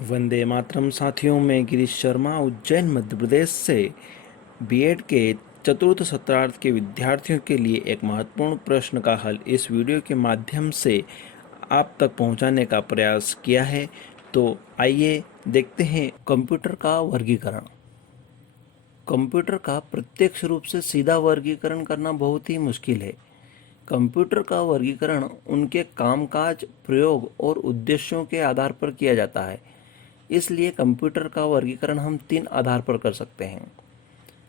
वंदे मातरम साथियों, मैं गिरीश शर्मा उज्जैन मध्य प्रदेश से बीएड के चतुर्थ सत्रार्थ के विद्यार्थियों के लिए एक महत्वपूर्ण प्रश्न का हल इस वीडियो के माध्यम से आप तक पहुंचाने का प्रयास किया है। तो आइए देखते हैं। कंप्यूटर का वर्गीकरण। कंप्यूटर का प्रत्यक्ष रूप से सीधा वर्गीकरण करना बहुत ही मुश्किल है। कंप्यूटर का वर्गीकरण उनके कामकाज, प्रयोग और उद्देश्यों के आधार पर किया जाता है। इसलिए कंप्यूटर का वर्गीकरण हम 3 आधार पर कर सकते हैं।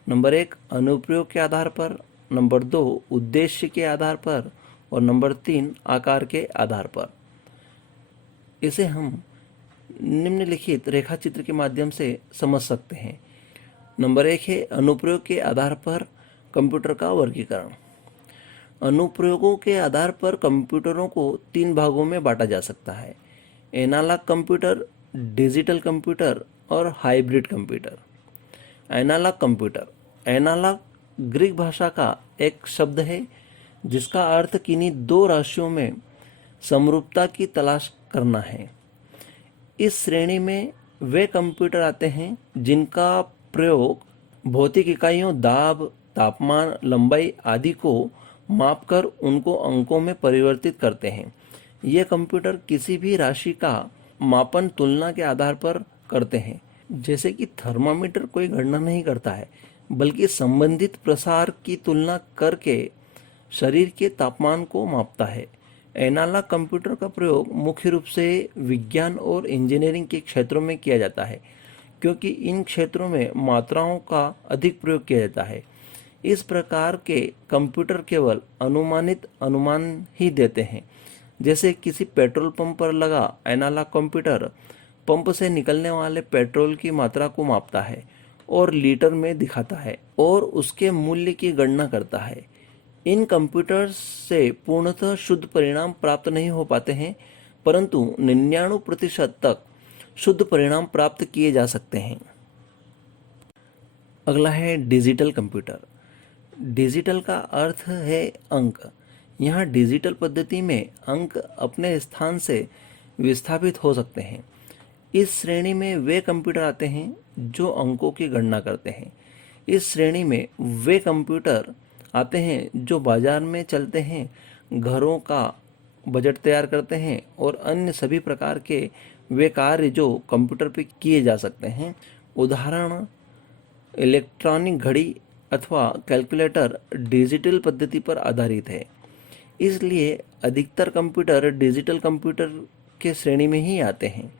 नंबर 1 अनुप्रयोग के आधार पर, नंबर 2 उद्देश्य के आधार पर और नंबर 3 आकार के आधार पर। इसे हम निम्नलिखित रेखा चित्र के माध्यम से समझ सकते हैं। नंबर 1 है अनुप्रयोग के आधार पर कंप्यूटर का वर्गीकरण। अनुप्रयोगों के आधार पर कंप्यूटरों को 3 भागों में बांटा जा सकता है: एनालॉग कंप्यूटर, डिजिटल कंप्यूटर और hybrid computer. Analog computer. Analog Greek भाषा का एक शब्द है जिसका अर्थ किन्हीं 2 राशियों में समरूपता की तलाश करना है। इस श्रेणी में वे कंप्यूटर आते हैं जिनका प्रयोग भौतिक इकाइयों दाब, तापमान, लंबाई आदि को मापकर उनको अंकों में परिवर्तित करते हैं। ये कंप्यूटर किसी भी राशि का मापन तुलना के आधार पर करते हैं। जैसे कि थर्मामीटर कोई गणना नहीं करता है, बल्कि संबंधित प्रसार की तुलना करके शरीर के तापमान को मापता है। एनालॉग कंप्यूटर का प्रयोग मुख्य रूप से विज्ञान और इंजीनियरिंग के क्षेत्रों में किया जाता है, क्योंकि इन क्षेत्रों में मात्राओं का अधिक प्रयोग किया जाता है। इस प्रकार के कंप्यूटर केवल अनुमानित अनुमान ही देते हैं। जैसे किसी पेट्रोल पंप पर लगा एनालॉग कंप्यूटर पंप से निकलने वाले पेट्रोल की मात्रा को मापता है और लीटर में दिखाता है और उसके मूल्य की गणना करता है। इन कंप्यूटर्स से पूर्णतः शुद्ध परिणाम प्राप्त नहीं हो पाते हैं, परंतु 99% तक शुद्ध परिणाम प्राप्त किए जा सकते हैं। अगला है डिजिटल कंप्यूटर। डिजिटल का अर्थ है अंक। यहाँ डिजिटल पद्धति में अंक अपने स्थान से विस्थापित हो सकते हैं। इस श्रेणी में वे कंप्यूटर आते हैं जो अंकों की गणना करते हैं। इस श्रेणी में वे कंप्यूटर आते हैं जो बाजार में चलते हैं, घरों का बजट तैयार करते हैं और अन्य सभी प्रकार के वे कार्य जो कंप्यूटर पर किए जा सकते हैं। उदाहरण इलेक्ट्रॉनिक घड़ी अथवा कैलकुलेटर डिजिटल पद्धति पर आधारित है। इसलिए अधिकतर कंप्यूटर डिजिटल कंप्यूटर के श्रेणी में ही आते हैं।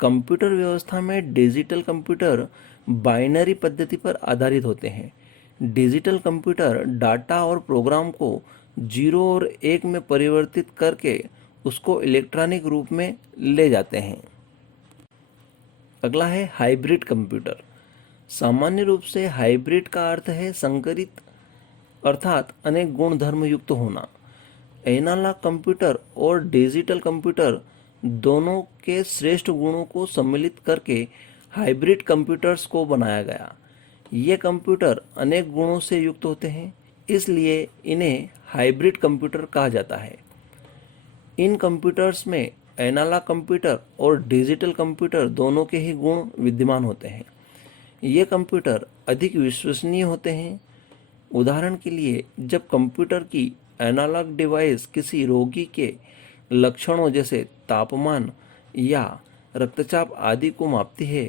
कंप्यूटर व्यवस्था में डिजिटल कंप्यूटर बाइनरी पद्धति पर आधारित होते हैं। डिजिटल कंप्यूटर डाटा और प्रोग्राम को 0 और 1 में परिवर्तित करके उसको इलेक्ट्रॉनिक रूप में ले जाते हैं। अगला है हाइब्रिड कंप्यूटर। सामान्य रूप से हाइब्रिड का अर्थ है संकरित, अर्थात अनेक गुण धर्म युक्त होना। एनालॉग कंप्यूटर और डिजिटल कंप्यूटर दोनों के श्रेष्ठ गुणों को सम्मिलित करके हाइब्रिड कंप्यूटर्स को बनाया गया। ये कंप्यूटर अनेक गुणों से युक्त होते हैं, इसलिए इन्हें हाइब्रिड कंप्यूटर कहा जाता है। इन कंप्यूटर्स में एनालॉग कंप्यूटर और डिजिटल कंप्यूटर दोनों के ही गुण विद्यमान होते हैं। ये कंप्यूटर अधिक विश्वसनीय होते हैं। उदाहरण के लिए, जब कंप्यूटर की एनालॉग डिवाइस किसी रोगी के लक्षणों जैसे तापमान या रक्तचाप आदि को मापती है,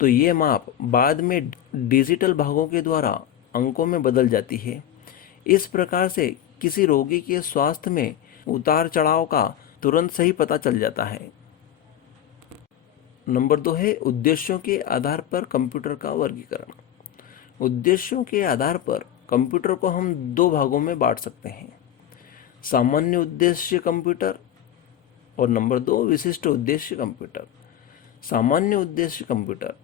तो ये माप बाद में डिजिटल भागों के द्वारा अंकों में बदल जाती है। इस प्रकार से किसी रोगी के स्वास्थ्य में उतार चढ़ाव का तुरंत सही पता चल जाता है। नंबर 2 है उद्देश्यों के आधार पर कंप्यूटर का वर्गीकरण। उद्देश्यों के आधार पर कंप्यूटर को हम 2 भागों में बांट सकते हैं: सामान्य उद्देश्य कंप्यूटर और नंबर 2 विशिष्ट उद्देश्य कंप्यूटर। सामान्य उद्देश्य कंप्यूटर,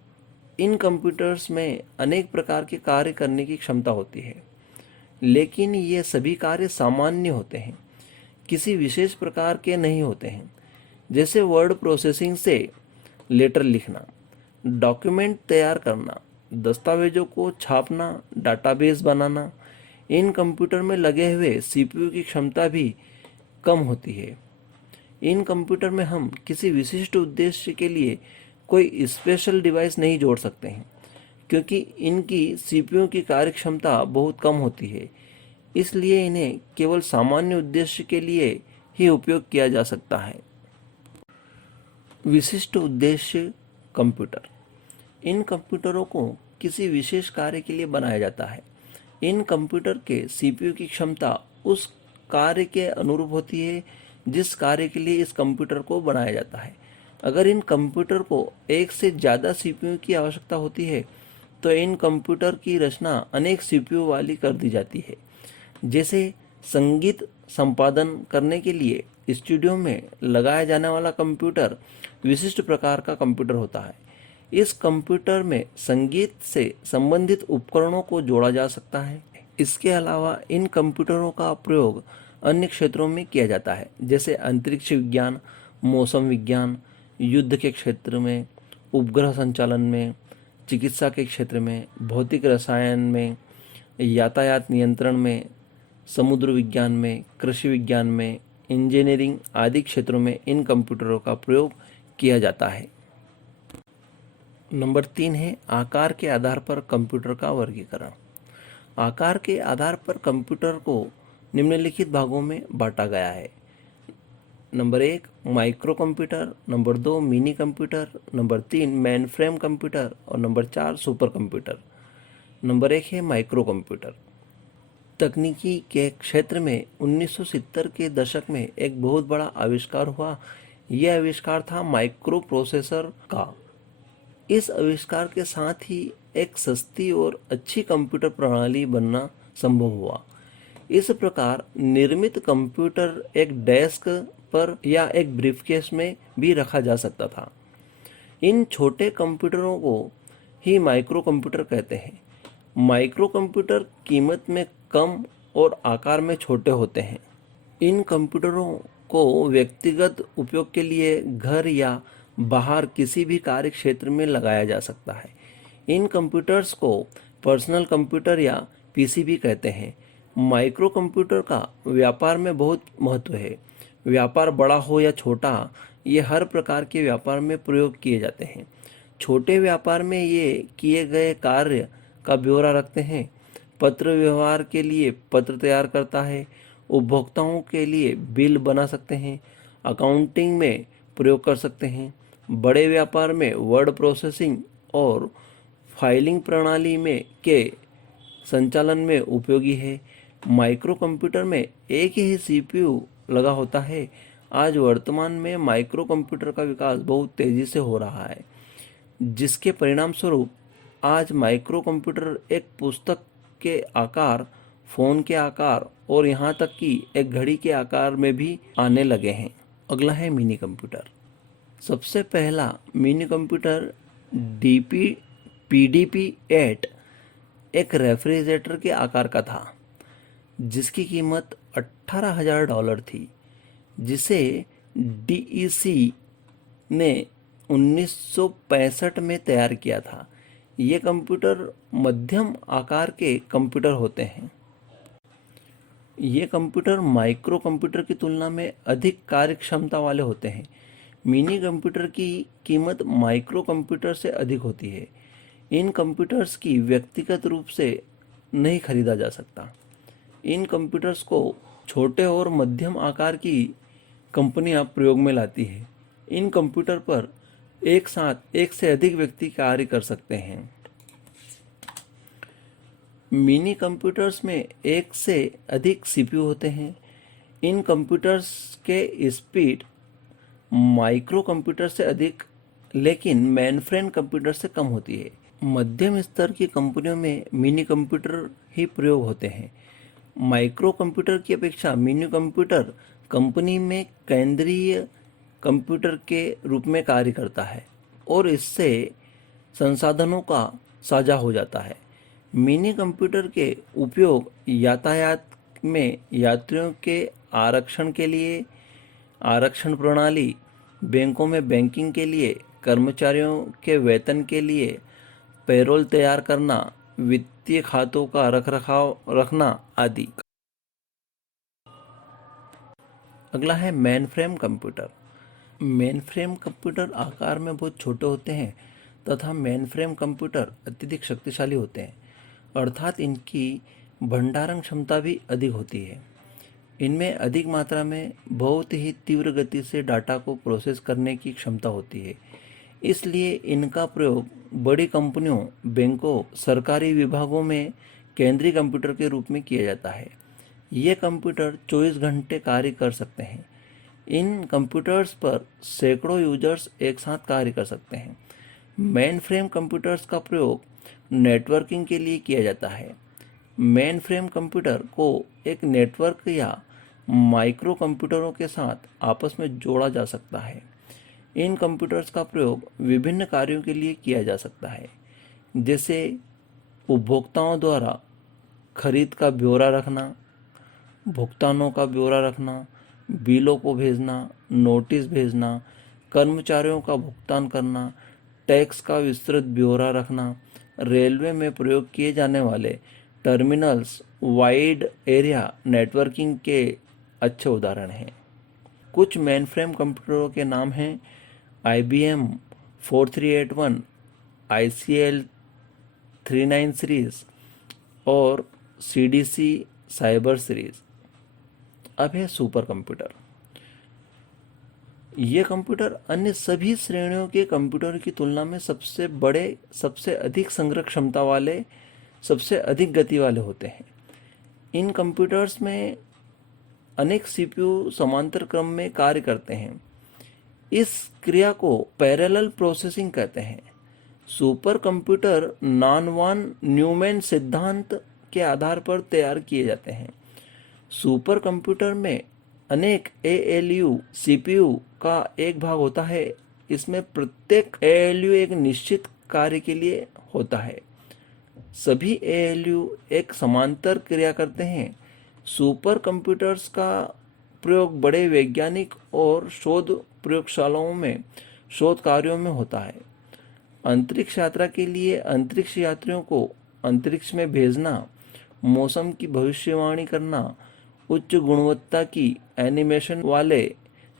इन कंप्यूटर्स में अनेक प्रकार के कार्य करने की क्षमता होती है, लेकिन ये सभी कार्य सामान्य होते हैं, किसी विशेष प्रकार के नहीं होते हैं। जैसे वर्ड प्रोसेसिंग से लेटर लिखना, डॉक्यूमेंट तैयार करना, दस्तावेजों को छापना, डाटाबेस बनाना। इन कंप्यूटर में लगे हुए सीपीयू की क्षमता भी कम होती है। इन कंप्यूटर में हम किसी विशिष्ट उद्देश्य के लिए कोई स्पेशल डिवाइस नहीं जोड़ सकते हैं, क्योंकि इनकी सीपीयू की कार्यक्षमता बहुत कम होती है। इसलिए इन्हें केवल सामान्य उद्देश्य के लिए ही उपयोग किया जा सकता है। विशिष्ट उद्देश्य कंप्यूटर। इन कंप्यूटरों को किसी विशेष कार्य के लिए बनाया जाता है। इन कंप्यूटर के सीपीयू की क्षमता उस कार्य के अनुरूप होती है जिस कार्य के लिए इस कंप्यूटर को बनाया जाता है। अगर इन कंप्यूटर को एक से ज़्यादा सीपीयू की आवश्यकता होती है तो इन कंप्यूटर की रचना अनेक सीपीयू वाली कर दी जाती है। जैसे संगीत संपादन करने के लिए स्टूडियो में लगाया जाने वाला कंप्यूटर विशिष्ट प्रकार का कंप्यूटर होता है। इस कंप्यूटर में संगीत से संबंधित उपकरणों को जोड़ा जा सकता है। इसके अलावा इन कंप्यूटरों का प्रयोग अन्य क्षेत्रों में किया जाता है, जैसे अंतरिक्ष विज्ञान, मौसम विज्ञान, युद्ध के क्षेत्र में, उपग्रह संचालन में, चिकित्सा के क्षेत्र में, भौतिक रसायन में, यातायात नियंत्रण में, समुद्र विज्ञान में, कृषि विज्ञान में, इंजीनियरिंग आदि क्षेत्रों में इन कंप्यूटरों का प्रयोग किया जाता है। नंबर 3 है आकार के आधार पर कंप्यूटर का वर्गीकरण। आकार के आधार पर कंप्यूटर को निम्नलिखित भागों में बांटा गया है। Number 1 micro computer, number 2 mini computer, number 3 main frame computer और नंबर 4 सुपर कंप्यूटर। नंबर 1 है माइक्रो कंप्यूटर। तकनीकी के क्षेत्र में 1970 के दशक में एक बहुत बड़ा आविष्कार हुआ। यह आविष्कार था माइक्रो प्रोसेसर का। इस आविष्कार के साथ ही एक सस्ती और अच्छी कंप्यूटर प्रणाली बनना संभव हुआ। इस प्रकार निर्मित कंप्यूटर एक डेस्क पर या एक ब्रीफकेस में भी रखा जा सकता था। इन छोटे कंप्यूटरों को ही माइक्रो कंप्यूटर कहते हैं। माइक्रो कंप्यूटर कीमत में कम और आकार में छोटे होते हैं। इन कंप्यूटरों को व्यक्तिगत उपयोग के लिए घर या बाहर किसी भी कार्य क्षेत्र में लगाया जा सकता है। इन कंप्यूटर्स को पर्सनल कंप्यूटर या पीसी भी कहते हैं। माइक्रो कंप्यूटर का व्यापार में बहुत महत्व है। व्यापार बड़ा हो या छोटा, ये हर प्रकार के व्यापार में प्रयोग किए जाते हैं। छोटे व्यापार में ये किए गए कार्य का ब्यौरा रखते हैं। पत्र व्यवहार के लिए पत्र तैयार करता है। उपभोक्ताओं के लिए बिल बना सकते हैं। अकाउंटिंग में प्रयोग कर सकते हैं। बड़े व्यापार में वर्ड प्रोसेसिंग और फाइलिंग प्रणाली में के संचालन में उपयोगी है। माइक्रो कंप्यूटर में एक ही सीपीयू लगा होता है। आज वर्तमान में माइक्रो कंप्यूटर का विकास बहुत तेजी से हो रहा है, जिसके परिणाम स्वरूप आज माइक्रो कंप्यूटर एक पुस्तक के आकार, फ़ोन के आकार और यहाँ तक कि एक घड़ी के आकार में भी आने लगे हैं। अगला है मिनी कंप्यूटर। सबसे पहला मिनी कंप्यूटर PDP-8 एक रेफ्रिजरेटर के आकार का था, जिसकी कीमत $18,000 थी, जिसे DEC ने 1965 में तैयार किया था। ये कंप्यूटर मध्यम आकार के कंप्यूटर होते हैं। ये कंप्यूटर माइक्रो कंप्यूटर की तुलना में अधिक कार्यक्षमता वाले होते हैं। मिनी कंप्यूटर की कीमत माइक्रो कंप्यूटर से अधिक होती है। इन कंप्यूटर्स की व्यक्तिगत रूप से नहीं खरीदा जा सकता। इन कंप्यूटर्स को छोटे और मध्यम आकार की कंपनियां प्रयोग में लाती है। इन कंप्यूटर पर एक साथ एक से अधिक व्यक्ति कार्य कर सकते हैं। मिनी कंप्यूटर्स में एक से अधिक सीपीयू होते हैं। इन कंप्यूटर्स के स्पीड माइक्रो कंप्यूटर से अधिक, लेकिन मेनफ्रेम कंप्यूटर से कम होती है। मध्यम स्तर की कंपनियों में मिनी कंप्यूटर ही प्रयोग होते हैं। माइक्रो कंप्यूटर की अपेक्षा मिनी कंप्यूटर कंपनी में केंद्रीय कंप्यूटर के रूप में कार्य करता है और इससे संसाधनों का साझा हो जाता है। मिनी कंप्यूटर के उपयोग यातायात में यात्रियों के आरक्षण के लिए आरक्षण प्रणाली, बैंकों में बैंकिंग के लिए, कर्मचारियों के वेतन के लिए, पेरोल तैयार करना, वित्तीय खातों का रखरखाव रखना आदि। अगला है मेनफ्रेम कंप्यूटर। मेनफ्रेम कंप्यूटर आकार में बहुत छोटे होते हैं तथा मेनफ्रेम कंप्यूटर अत्यधिक शक्तिशाली होते हैं, अर्थात इनकी भंडारण क्षमता भी अधिक होती है। इनमें अधिक मात्रा में बहुत ही तीव्र गति से डाटा को प्रोसेस करने की क्षमता होती है। इसलिए इनका प्रयोग बड़ी कंपनियों, बैंकों, सरकारी विभागों में केंद्रीय कंप्यूटर के रूप में किया जाता है। ये कंप्यूटर 24 घंटे कार्य कर सकते हैं। इन कंप्यूटर्स पर सैकड़ों यूजर्स एक साथ कार्य कर सकते हैं। मेन फ्रेम कंप्यूटर्स का प्रयोग नेटवर्किंग के लिए किया जाता है। मेन फ्रेम कंप्यूटर को एक नेटवर्क या माइक्रो कंप्यूटरों के साथ आपस में जोड़ा जा सकता है। इन कंप्यूटर्स का प्रयोग विभिन्न कार्यों के लिए किया जा सकता है, जैसे उपभोक्ताओं द्वारा खरीद का ब्यौरा रखना, भुगतानों का ब्यौरा रखना, बिलों को भेजना, नोटिस भेजना, कर्मचारियों का भुगतान करना, टैक्स का विस्तृत ब्यौरा रखना। रेलवे में प्रयोग किए जाने वाले टर्मिनल्स वाइड एरिया नेटवर्किंग के अच्छे उदाहरण हैं। कुछ मेनफ्रेम कंप्यूटरों के नाम हैं IBM 4381, ICL 39 सीरीज और CDC साइबर सीरीज। अब है सुपर कंप्यूटर। ये कंप्यूटर अन्य सभी श्रेणियों के कंप्यूटर की तुलना में सबसे बड़े, सबसे अधिक संग्रह क्षमता वाले, सबसे अधिक गति वाले होते हैं। इन कंप्यूटर्स में अनेक CPU समांतर क्रम में कार्य करते हैं। इस क्रिया को पैरेलल प्रोसेसिंग कहते हैं। Super computer non von Neumann सिद्धांत के आधार पर तैयार किए जाते हैं। सुपर कंप्यूटर में अनेक ALU CPU का एक भाग होता है। इसमें प्रत्येक ALU एक निश्चित कार्य के लिए होता है। सभी ALU एक समांतर क्रिया करते हैं। सुपर कंप्यूटर्स का प्रयोग बड़े वैज्ञानिक और शोध प्रयोगशालाओं में शोध कार्यों में होता है। अंतरिक्ष यात्रा के लिए अंतरिक्ष यात्रियों को अंतरिक्ष में भेजना, मौसम की भविष्यवाणी करना, उच्च गुणवत्ता की एनिमेशन वाले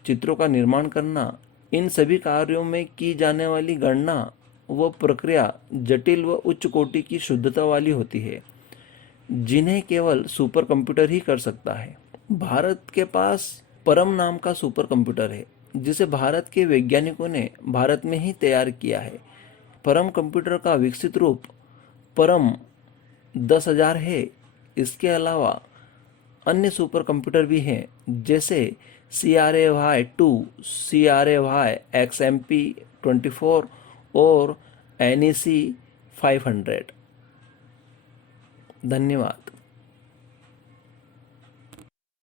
चित्रों का निर्माण करना, इन सभी कार्यों में की जाने वाली गणना व प्रक्रिया जटिल व उच्च कोटि की शुद्धता वाली होती है, जिन्हें केवल सुपर कंप्यूटर ही कर सकता है। भारत के पास परम नाम का सुपर कंप्यूटर है, जिसे भारत के वैज्ञानिकों ने भारत में ही तैयार किया है। परम कंप्यूटर का विकसित रूप परम 10,000 है। इसके अलावा अन्य सुपर कंप्यूटर भी हैं, जैसे CRAY2, CRAY XMP24 और NEC 500। धन्यवाद।